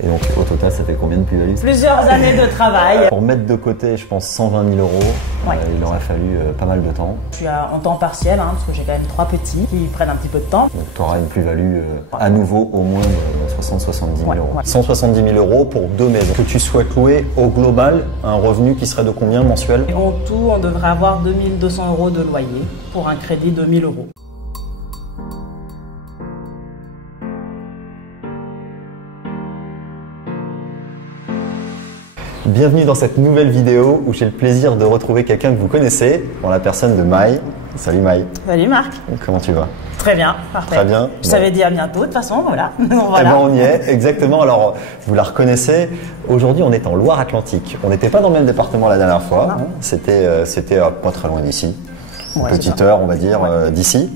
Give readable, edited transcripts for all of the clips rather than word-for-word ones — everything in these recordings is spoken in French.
Et donc au total, ça fait combien de plus-value? Plusieurs années de travail. Pour mettre de côté, je pense 120 000 euros, Ouais. il aurait fallu pas mal de temps. Je suis en temps partiel, parce que j'ai quand même 3 petits qui prennent un petit peu de temps. Donc tu auras une plus-value à nouveau au moins de 60-70 000 euros. Ouais. 170 000 euros pour 2 maisons. Que tu souhaites louer au global, un revenu qui serait de combien mensuel? Et en tout, on devrait avoir 2 200 euros de loyer pour un crédit de 1 000 euros. Bienvenue dans cette nouvelle vidéo où j'ai le plaisir de retrouver quelqu'un que vous connaissez, en la personne de Maï. Salut Maï. Salut Marc. Comment tu vas? Très bien, parfait. Très bien. Je t'avais dit à bientôt, de toute façon, voilà. Voilà. Eh ben on y est, exactement. Alors, vous la reconnaissez. Aujourd'hui, on est en Loire-Atlantique. On n'était pas dans le même département la dernière fois. C'était pas très loin d'ici. Une petite heure, on va dire, d'ici.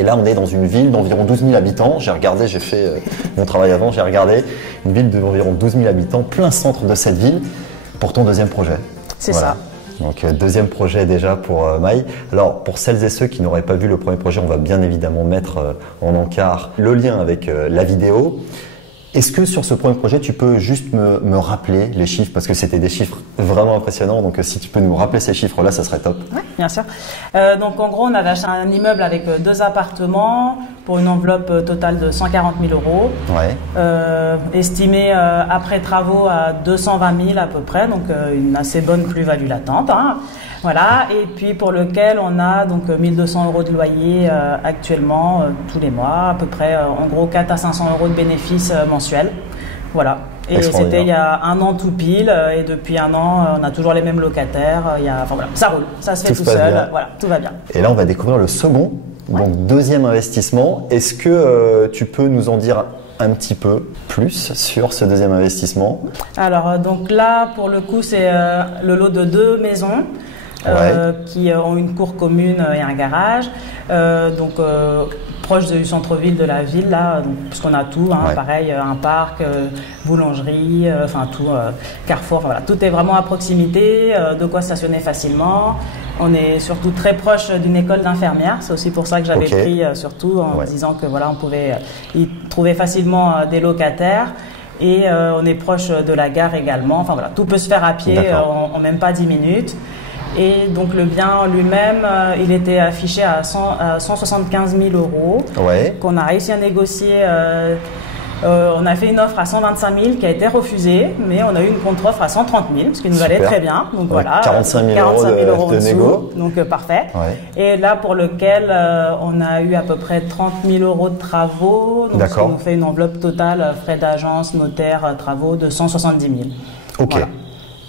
Et là, on est dans une ville d'environ 12 000 habitants. J'ai regardé, j'ai fait mon travail avant, j'ai regardé. Une ville d'environ 12 000 habitants, plein centre de cette ville, pour ton deuxième projet. C'est ça. Donc, deuxième projet déjà pour Maï. Alors, pour celles et ceux qui n'auraient pas vu le premier projet, on va bien évidemment mettre en encart le lien avec la vidéo. Est-ce que sur ce premier projet, tu peux juste me rappeler les chiffres? Parce que c'était des chiffres vraiment impressionnants. Donc, si tu peux nous rappeler ces chiffres-là, ça serait top. Oui, bien sûr. Donc, en gros, on avait acheté un immeuble avec 2 appartements pour une enveloppe totale de 140 000 euros. Ouais. Estimé après travaux à 220 000 à peu près. Donc, une assez bonne plus-value latente. Voilà, et puis pour lequel on a donc 1 200 euros de loyer actuellement tous les mois, à peu près en gros 4 à 500 euros de bénéfices mensuels. Voilà. Et c'était il y a un an tout pile, et depuis un an, on a toujours les mêmes locataires. Enfin voilà, ça roule, ça se fait tout seul, voilà, tout va bien. Et là, on va découvrir le second, donc deuxième investissement. Est-ce que tu peux nous en dire un petit peu plus sur ce deuxième investissement? Alors donc là, pour le coup, c'est le lot de 2 maisons. Qui ont une cour commune et un garage, donc proche du centre-ville de la ville là, puisqu'on a tout, pareil, un parc, boulangerie, enfin tout, carrefour, voilà, tout est vraiment à proximité, de quoi stationner facilement. On est surtout très proche d'une école d'infirmières, c'est aussi pour ça que j'avais pris surtout en disant que voilà, on pouvait y trouver facilement des locataires. Et on est proche de la gare également, enfin voilà, tout peut se faire à pied en même pas 10 minutes. Et donc le bien lui-même, il était affiché à 175 000 euros, qu'on a réussi à négocier. On a fait une offre à 125 000 qui a été refusée, mais on a eu une contre-offre à 130 000, ce qui nous allait très bien. Donc voilà, 45 000 euros de négo. Donc parfait. Et là pour lequel on a eu à peu près 30 000 euros de travaux, donc ce qui nous fait une enveloppe totale, frais d'agence, notaire, travaux de 170 000. Ok, voilà.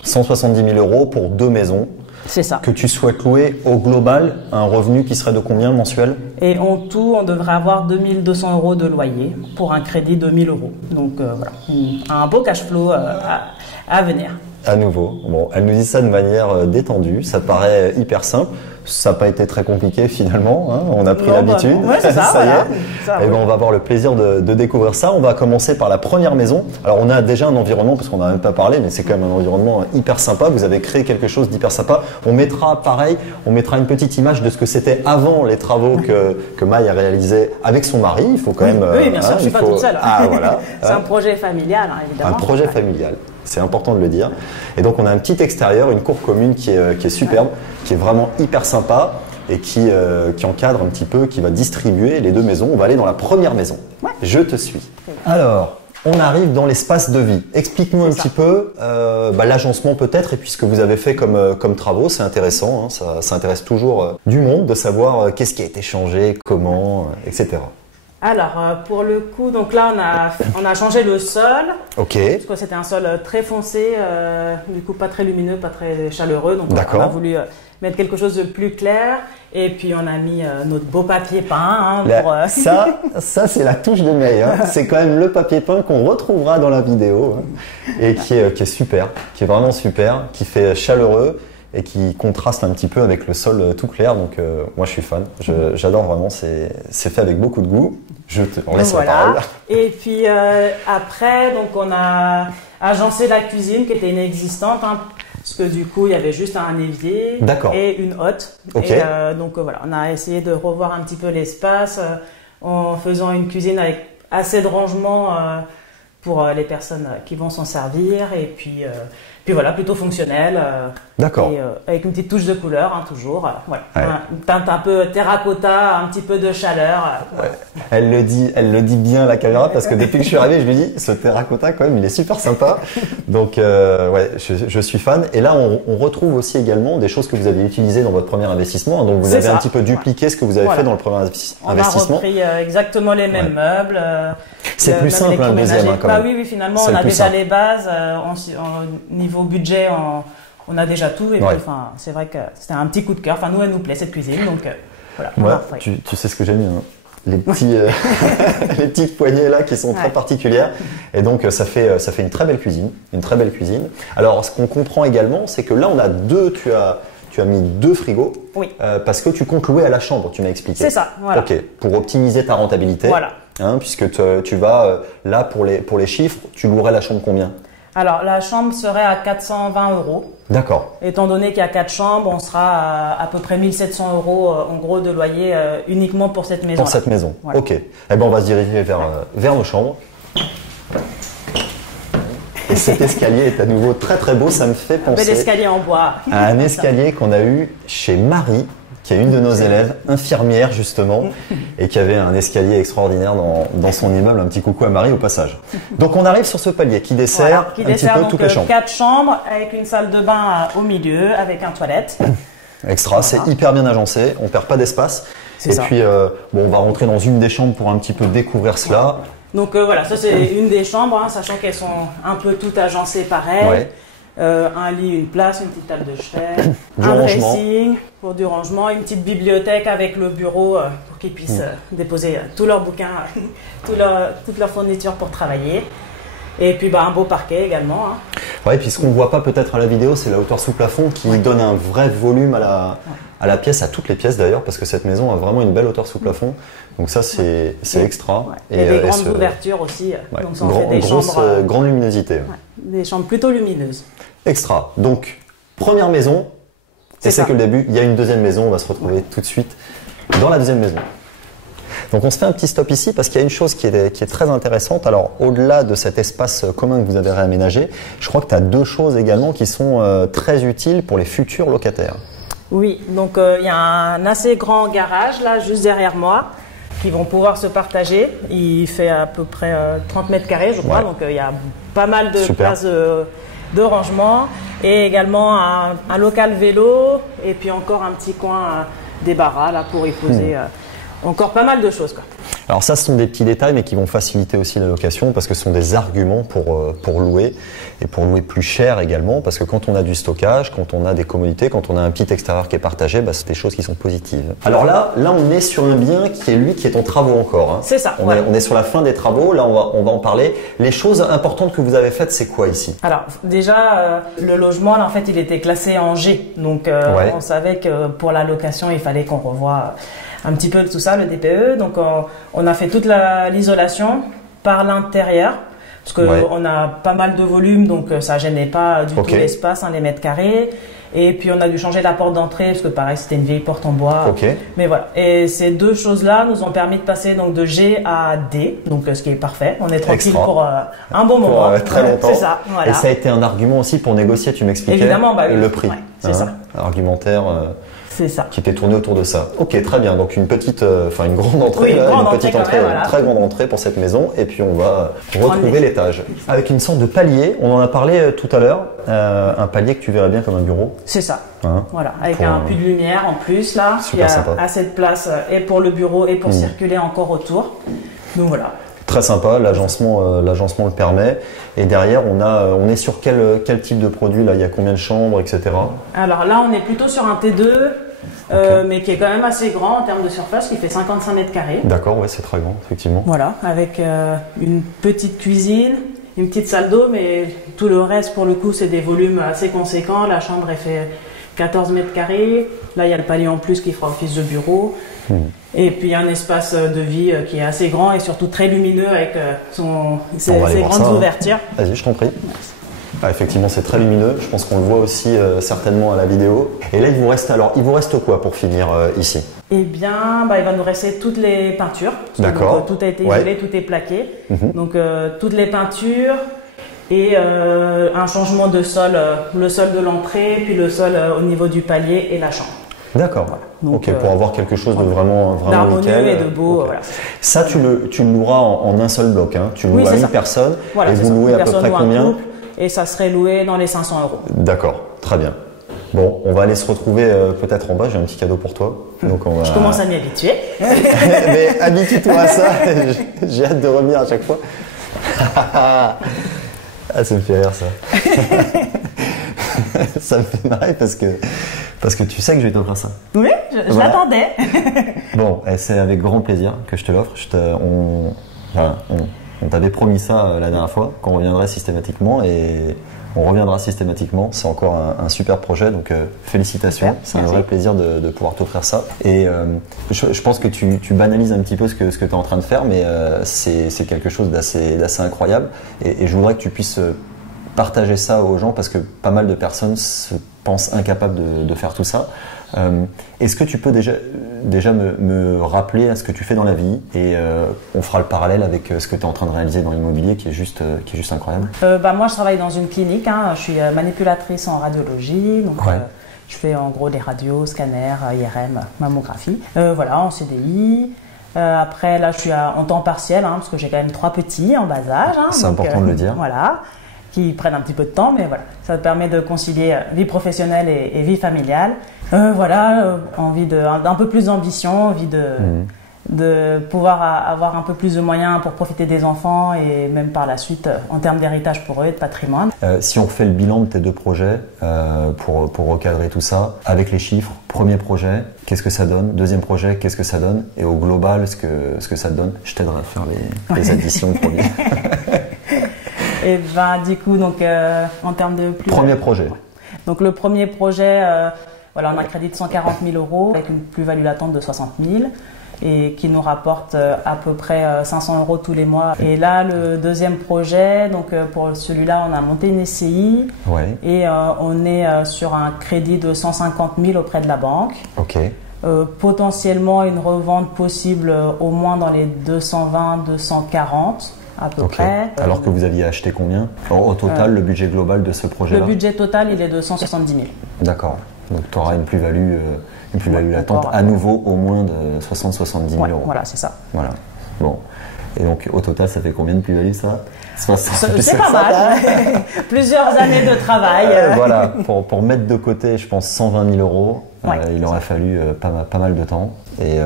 170 000 euros pour 2 maisons. C'est ça. Que tu souhaites louer au global, un revenu qui serait de combien mensuel? Et en tout, on devrait avoir 2 200 euros de loyer pour un crédit de 1 000 euros. Donc voilà, un beau cash flow à venir. À nouveau, bon, elle nous dit ça de manière détendue, ça paraît hyper simple. Ça n'a pas été très compliqué finalement, on a pris l'habitude. C'est ça, ça y est. Et ben, on va avoir le plaisir de découvrir ça. On va commencer par la première maison. Alors on a déjà un environnement, parce qu'on n'a même pas parlé, mais c'est quand même un environnement hyper sympa. Vous avez créé quelque chose d'hyper sympa. On mettra pareil, on mettra une petite image de ce que c'était avant les travaux que Maï a réalisé avec son mari. Il faut quand même. Oui, bien sûr, je ne suis pas toute seule. Ah, voilà. C'est un projet familial, évidemment. Un projet familial. C'est important de le dire. Et donc on a un petit extérieur, une cour commune qui est superbe, qui est vraiment hyper sympa et qui encadre un petit peu, qui va distribuer les 2 maisons. On va aller dans la première maison. Je te suis. Alors, on arrive dans l'espace de vie. Explique-nous un petit peu l'agencement peut-être et puis ce que vous avez fait comme travaux. C'est intéressant, ça intéresse toujours du monde de savoir qu'est-ce qui a été changé, comment, etc. Alors, pour le coup, donc là, on a changé le sol. Ok. Parce que c'était un sol très foncé, du coup pas très lumineux, pas très chaleureux. Donc on a voulu mettre quelque chose de plus clair. Et puis on a mis notre beau papier peint. Ça c'est la touche de Maï. C'est quand même le papier peint qu'on retrouvera dans la vidéo et qui est super, qui est vraiment super, qui fait chaleureux et qui contraste un petit peu avec le sol tout clair. Donc moi je suis fan, j'adore vraiment, c'est fait avec beaucoup de goût. On laisse la parole. Et puis après, donc on a agencé la cuisine qui était inexistante, parce que du coup il y avait juste un évier et une hotte. Et donc voilà, on a essayé de revoir un petit peu l'espace en faisant une cuisine avec assez de rangement pour les personnes qui vont s'en servir. Et puis voilà, plutôt fonctionnel. D'accord. Avec une petite touche de couleur, hein, toujours. Voilà. Ouais. Une teinte un peu terracotta, un petit peu de chaleur. Ouais. Elle le dit bien à la caméra parce que depuis que je suis arrivé, je lui dis, ce terracotta quand même, il est super sympa. Donc ouais, je suis fan. Et là, on retrouve aussi également des choses que vous avez utilisées dans votre premier investissement. Donc vous avez un petit peu dupliqué ce que vous avez fait dans le premier investissement. On a repris exactement les mêmes meubles. C'est plus simple un deuxième. Hein, bah oui, finalement, on a déjà les bases. Niveau budget, on a déjà tout. Et puis, c'est vrai que c'était un petit coup de cœur. Enfin, nous, elle nous plaît cette cuisine. Donc voilà. Tu sais ce que j'aime, hein. Les petites poignées là qui sont très particulières. Et donc ça fait une très belle cuisine. Alors ce qu'on comprend également, c'est que là on a tu as mis 2 frigos. Oui. Parce que tu comptes louer à la chambre, tu m'as expliqué. C'est ça, voilà. Ok, pour optimiser ta rentabilité. Voilà. Hein, puisque tu vas, là pour les chiffres, tu louerais la chambre combien? Alors la chambre serait à 420 €. D'accord. Étant donné qu'il y a 4 chambres, on sera à peu près 1700 € en gros de loyer uniquement pour cette maison. Pour cette maison, voilà. Ok. Eh ben on va se diriger vers nos chambres. Et cet escalier est à nouveau très très beau, ça me fait penser. Un bel escalier en bois. À un escalier qu'on a eu chez Marie, qui est une de nos élèves, infirmière justement, et qui avait un escalier extraordinaire dans son immeuble. Un petit coucou à Marie au passage. Donc on arrive sur ce palier qui dessert un petit peu toutes les chambres. 4 chambres avec une salle de bain au milieu, avec un toilette. Extra, voilà. C'est hyper bien agencé, on perd pas d'espace. Et puis on va rentrer dans une des chambres pour un petit peu découvrir cela. Donc voilà, ça c'est une des chambres, hein, sachant qu'elles sont un peu toutes agencées pareil. Ouais. Un lit, une place, une petite table de chevet, un dressing pour du rangement, une petite bibliothèque avec le bureau pour qu'ils puissent déposer tous leurs bouquins, toute leur fourniture pour travailler. Et puis un beau parquet également. Hein. Ouais, et puis ce qu'on ne voit pas peut-être à la vidéo, c'est la hauteur sous plafond qui donne un vrai volume à la pièce, à toutes les pièces d'ailleurs, parce que cette maison a vraiment une belle hauteur sous plafond. Donc ça, c'est extra. Ouais. Et des grandes ouvertures aussi. Ouais. Donc ça en fait des chambres, grande luminosité. Ouais. Des chambres plutôt lumineuses. Extra. Donc, première maison, et c'est que le début. Il y a une deuxième maison, on va se retrouver tout de suite dans la deuxième maison. Donc on se fait un petit stop ici parce qu'il y a une chose qui est très intéressante. Alors au-delà de cet espace commun que vous avez réaménagé, je crois que tu as 2 choses également qui sont très utiles pour les futurs locataires. Oui, donc il y a un assez grand garage là, juste derrière moi, qui vont pouvoir se partager. Il fait à peu près 30 mètres carrés, je crois, donc il y a pas mal de places de rangement et également un local vélo et puis encore un petit coin débarras là pour y poser encore pas mal de choses, quoi. Alors ça, ce sont des petits détails mais qui vont faciliter aussi la location parce que ce sont des arguments pour louer et pour louer plus cher également parce que quand on a du stockage, quand on a des commodités, quand on a un petit extérieur qui est partagé, c'est des choses qui sont positives. Alors là on est sur un bien qui est en travaux encore. Hein. C'est ça. On est sur la fin des travaux, là on va en parler. Les choses importantes que vous avez faites, c'est quoi ici? Alors déjà, le logement, là, en fait, il était classé en G. Donc on savait que pour la location, il fallait qu'on revoie un petit peu de tout ça, le DPE. Donc on a fait toute l'isolation par l'intérieur parce qu'on a pas mal de volume, donc ça gênait pas du tout l'espace, les mètres carrés. Et puis on a dû changer la porte d'entrée parce que pareil c'était une vieille porte en bois. Mais voilà. Et ces 2 choses-là nous ont permis de passer donc de G à D, donc ce qui est parfait. On est tranquille pour un bon moment. Très longtemps. C'est ça. Voilà. Et ça a été un argument aussi pour négocier. Tu m'expliquais le prix. C'est ça. Argumentaire. C'est ça. Qui était tourné autour de ça. Ok, très bien. Donc une petite, une grande entrée, très grande entrée pour cette maison. Et puis on va retrouver l'étage avec une sorte de palier. On en a parlé tout à l'heure. Un palier que tu verrais bien comme un bureau. C'est ça. Voilà, avec un puits de lumière en plus là. Il y a assez de place et pour le bureau et pour circuler encore autour. Donc voilà. Très sympa, l'agencement le permet. Et derrière, on est sur quel type de produit là? Il y a combien de chambres, etc. Alors là, on est plutôt sur un T2, mais qui est quand même assez grand en termes de surface, qui fait 55 mètres carrés. D'accord, ouais, c'est très grand, effectivement. Voilà, avec une petite cuisine, une petite salle d'eau, mais tout le reste, pour le coup, c'est des volumes assez conséquents. La chambre, elle fait 14 mètres carrés. Là, il y a le palier en plus qui fera office de bureau. Et puis un espace de vie qui est assez grand et surtout très lumineux avec ses grandes ouvertures. Vas-y, je t'en prie. Ah, effectivement, c'est très lumineux. Je pense qu'on le voit aussi certainement à la vidéo. Et là, il vous reste quoi pour finir ici? Eh bien, il va nous rester toutes les peintures. D'accord. Tout a été isolé, tout est plaqué. Donc, toutes les peintures et un changement de sol, le sol de l'entrée, puis le sol au niveau du palier et la chambre. D'accord. Voilà. Donc, ok, pour avoir quelque chose de vraiment d'harmonieux et de beau. Okay. Voilà. Ça, tu le loueras en un seul bloc. Hein. Tu le loues à une personne. Voilà, et vous louez à peu près combien? Et ça serait loué dans les 500 €. D'accord, très bien. Bon, on va aller se retrouver peut-être en bas. J'ai un petit cadeau pour toi. Donc Je commence à m'y habituer. Mais habitue-toi à ça. J'ai hâte de revenir à chaque fois. Ah, ça me fait rire ça. Ça me fait marrer parce que tu sais que je vais t'offrir ça. Oui, je l'attendais. Bon, c'est avec grand plaisir que je te l'offre. On t'avait promis ça la dernière fois, qu'on reviendrait systématiquement et on reviendra systématiquement. C'est encore un super projet, donc félicitations. C'est un vrai plaisir de pouvoir t'offrir ça. Et je pense que tu banalises un petit peu ce que tu es en train de faire, mais c'est quelque chose d'assez incroyable. Et je voudrais que tu puisses partager ça aux gens parce que pas mal de personnes se pensent incapables de faire tout ça. Est-ce que tu peux déjà me rappeler à ce que tu fais dans la vie et on fera le parallèle avec ce que tu es en train de réaliser dans l'immobilier qui est juste incroyable. Moi je travaille dans une clinique, hein. Je suis manipulatrice en radiologie, donc je fais en gros des radios, scanners, IRM, mammographie, en CDI. Après là je suis en temps partiel parce que j'ai quand même 3 petits en bas âge. C'est important de le dire. Voilà. Qui prennent un petit peu de temps, mais voilà, ça te permet de concilier vie professionnelle et vie familiale. Envie d'un peu plus d'ambition, envie de pouvoir avoir un peu plus de moyens pour profiter des enfants et même par la suite en termes d'héritage pour eux et de patrimoine. Si on refait le bilan de tes 2 projets pour recadrer tout ça, avec les chiffres, premier projet, qu'est-ce que ça donne? Deuxième projet, qu'est-ce que ça donne? Et au global, ce que ça te donne? Je t'aiderai à faire les additions de produits. Et du coup, en termes de plus... Premier projet. Donc le premier projet, on a un crédit de 140 000 € avec une plus-value latente de 60 000 et qui nous rapporte à peu près 500 € tous les mois. Et là, le deuxième projet, pour celui-là, on a monté une SCI et on est sur un crédit de 150 000 auprès de la banque. Ok. Potentiellement une revente possible au moins dans les 220-240. À peu près. Alors que vous aviez acheté combien? Au total, le budget global de ce projet-là? Le budget total, il est de 170 000. D'accord. Donc tu auras une plus-value latente à nouveau au moins de 60-70 000 €. Voilà, c'est ça. Voilà. Bon. Et donc au total, ça fait combien de plus-value ça? C'est pas mal. Plusieurs années de travail. Voilà. Pour mettre de côté, je pense 120 000 €, il aurait fallu pas mal de temps. Et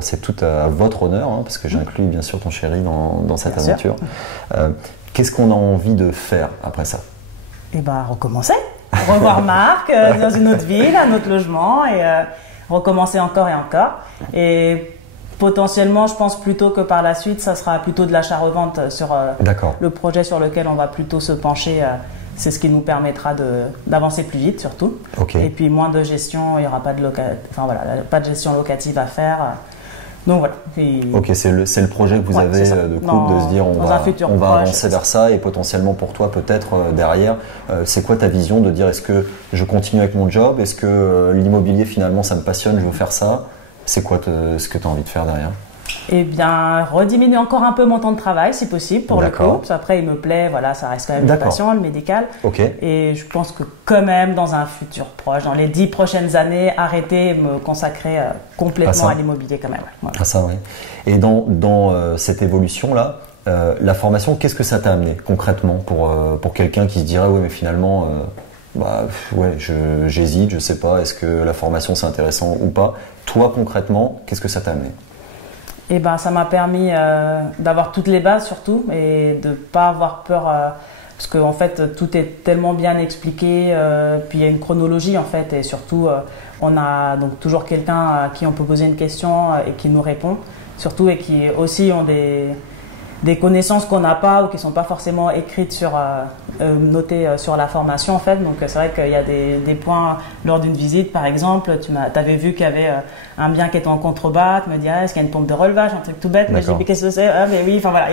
c'est tout à votre honneur, parce que j'inclus bien sûr ton chéri dans cette aventure. Qu'est-ce qu'on a envie de faire après ça? Recommencer. Revoir Marc dans une autre ville, un autre logement et recommencer encore et encore. Et potentiellement, je pense plutôt que par la suite, ça sera plutôt de l'achat-revente sur le projet sur lequel on va plutôt se pencher. C'est ce qui nous permettra d'avancer plus vite surtout. Et puis moins de gestion, il n'y aura pas de gestion locative à faire. Donc voilà. C'est le projet que vous avez de couple, de se dire on va avancer vers ça et potentiellement pour toi peut-être derrière. C'est quoi ta vision de dire est-ce que je continue avec mon job? Est-ce que l'immobilier finalement ça me passionne, je veux faire ça? C'est quoi ce que tu as envie de faire derrière? Rediminuer encore un peu mon temps de travail si possible pour le coup. Après, il me plaît, ça reste quand même une passion, le médical. Et je pense que quand même, dans un futur proche, dans les 10 prochaines années, arrêter et me consacrer complètement à l'immobilier quand même. Voilà. Ça, oui. Et dans cette évolution-là, la formation, qu'est-ce que ça t'a amené concrètement pour quelqu'un qui se dirait mais finalement... j'hésite, je sais pas, est-ce que la formation c'est intéressant ou pas? Toi concrètement, qu'est-ce que ça t'a amené? Ça m'a permis d'avoir toutes les bases surtout et de ne pas avoir peur parce qu'en fait tout est tellement bien expliqué, puis il y a une chronologie en fait et surtout on a donc toujours quelqu'un à qui on peut poser une question et qui nous répond surtout et qui aussi ont des connaissances qu'on n'a pas ou qui sont pas forcément écrites notées sur la formation en fait. Donc c'est vrai qu'il y a des points lors d'une visite par exemple, tu avais vu qu'il y avait un bien qui était en contrebas, tu me dis est-ce qu'il y a une pompe de relevage, un truc tout bête, mais je dis mais qu'est-ce que c'est, mais oui, enfin voilà,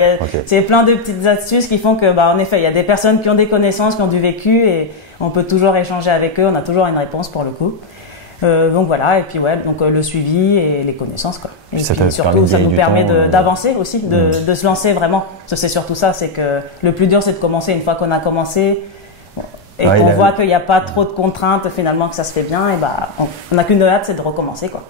c'est plein de petites astuces qui font que en effet il y a des personnes qui ont des connaissances, qui ont du vécu et on peut toujours échanger avec eux, on a toujours une réponse pour le coup. Donc voilà, et puis donc le suivi et les connaissances quoi. Et puis surtout ça nous permet d'avancer aussi, de se lancer vraiment. C'est surtout ça, c'est que le plus dur c'est de commencer. Une fois qu'on a commencé et qu'on voit qu'il n'y a pas trop de contraintes finalement, que ça se fait bien, et on n'a qu'une hâte, c'est de recommencer quoi.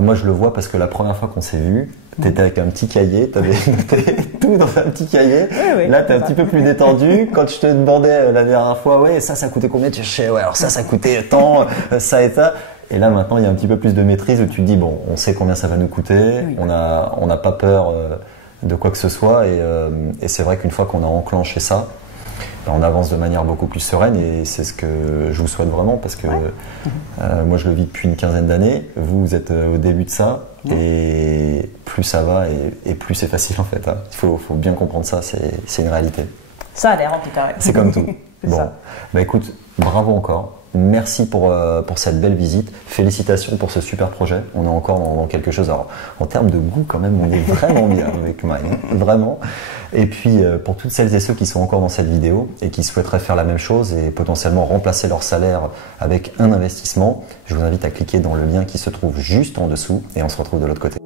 Moi je le vois parce que la première fois qu'on s'est vu, t'étais avec un petit cahier, t'avais noté tout dans un petit cahier. Oui, là, t'es un petit peu plus détendu. Quand je te demandais la dernière fois, ça coûtait combien? Tu cherchais, alors ça coûtait tant, ça et ça. Et là, maintenant, il y a un petit peu plus de maîtrise où tu te dis, bon, on sait combien ça va nous coûter, on n'a pas peur de quoi que ce soit. Et c'est vrai qu'une fois qu'on a enclenché ça, on avance de manière beaucoup plus sereine et c'est ce que je vous souhaite vraiment parce que moi, je le vis depuis une quinzaine d'années. Vous êtes au début de ça et plus ça va et plus c'est facile en fait. Hein. Il faut bien comprendre ça, c'est une réalité. Ça a l'air en tout cas. C'est comme tout. Bon, écoute, bravo encore. Merci pour cette belle visite. Félicitations pour ce super projet. On est encore dans quelque chose. Alors, en termes de goût, quand même, on est vraiment bien avec Maï. Vraiment. Et puis, pour toutes celles et ceux qui sont encore dans cette vidéo et qui souhaiteraient faire la même chose et potentiellement remplacer leur salaire avec un investissement, je vous invite à cliquer dans le lien qui se trouve juste en dessous et on se retrouve de l'autre côté.